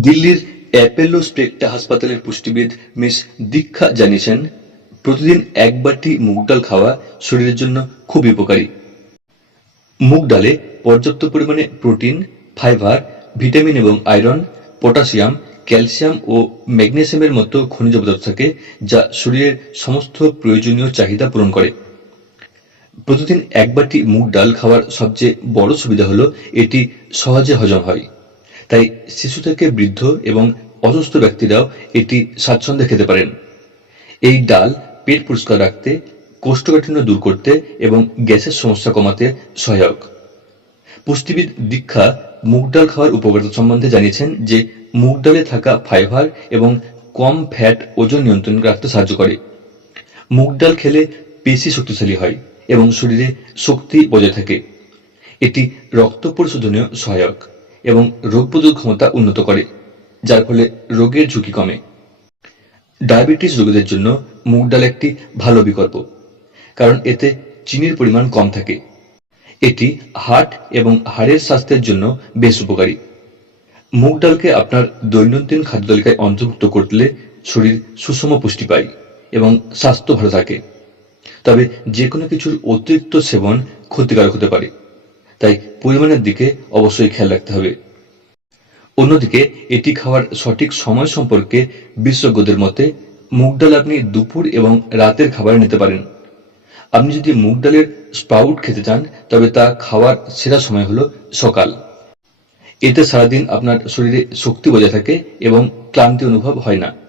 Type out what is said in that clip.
দিল্লির অ্যাপেলো স্প্রেকটা হাসপাতালের পুষ্টিবিদ মিস দীক্ষা জানিয়েছেন, প্রতিদিন এক বাটি মুগ ডাল খাওয়া শরীরের জন্য খুব উপকারী। মুগ ডালে পর্যাপ্ত পরিমাণে প্রোটিন, ফাইবার, ভিটামিন এবং আয়রন, পটাশিয়াম, ক্যালসিয়াম ও ম্যাগনেসিয়ামের মতো খনিজ পদার্থ থাকে যা শরীরের সমস্ত প্রয়োজনীয় চাহিদা পূরণ করে। প্রতিদিন এক বাটি মুগ ডাল খাওয়ার সবচেয়ে বড় সুবিধা হলো এটি সহজে হজম হয়। তাই শিশু থেকে বৃদ্ধ এবং অসুস্থ ব্যক্তিরাও এটি স্বাচ্ছন্দ্যে খেতে পারেন। এই ডাল পেট পরিষ্কার রাখতে, কোষ্ঠকাঠিন্য দূর করতে এবং গ্যাসের সমস্যা কমাতে সহায়ক। পুষ্টিবিদ দীক্ষা মুগ ডাল খাওয়ার উপকারিতা সম্বন্ধে জানিয়েছেন যে, মুগ ডালে থাকা ফাইবার এবং কম ফ্যাট ওজন নিয়ন্ত্রণ রাখতে সাহায্য করে। মুগ ডাল খেলে পেশি শক্তিশালী হয় এবং শরীরে শক্তি বজায় থাকে। এটি রক্ত পরিশোধনীয় সহায়ক। এবং রোগ প্রতিরোধ ক্ষমতা উন্নত করে, যার ফলে রোগের ঝুঁকি কমে। ডায়াবেটিস রোগীদের জন্য মুগ ডাল একটি ভালো বিকল্প, কারণ এতে চিনির পরিমাণ কম থাকে। এটি হার্ট এবং হাড়ের স্বাস্থ্যের জন্য বেশ উপকারী। মুগ ডালকে আপনার দৈনন্দিন খাদ্য তালিকায় অন্তর্ভুক্ত করলে শরীর সুষম পুষ্টি পায় এবং স্বাস্থ্য ভালো থাকে। তবে যে কোনো কিছুর অতিরিক্ত সেবন ক্ষতিকারক হতে পারে। তাই পরিমাণের দিকে অবশ্যই খেয়াল রাখতে হবে। অন্যদিকে, এটি খাওয়ার সঠিক সময় সম্পর্কে বিশেষজ্ঞদের মতে, মুগ ডাল আপনি দুপুর এবং রাতের খাবারে নিতে পারেন। আপনি যদি মুগ ডালের স্প্রাউট খেতে চান, তবে তা খাওয়ার সেরা সময় হলো সকাল। এতে সারাদিন আপনার শরীরে শক্তি বজায় থাকে এবং ক্লান্তি অনুভব হয় না।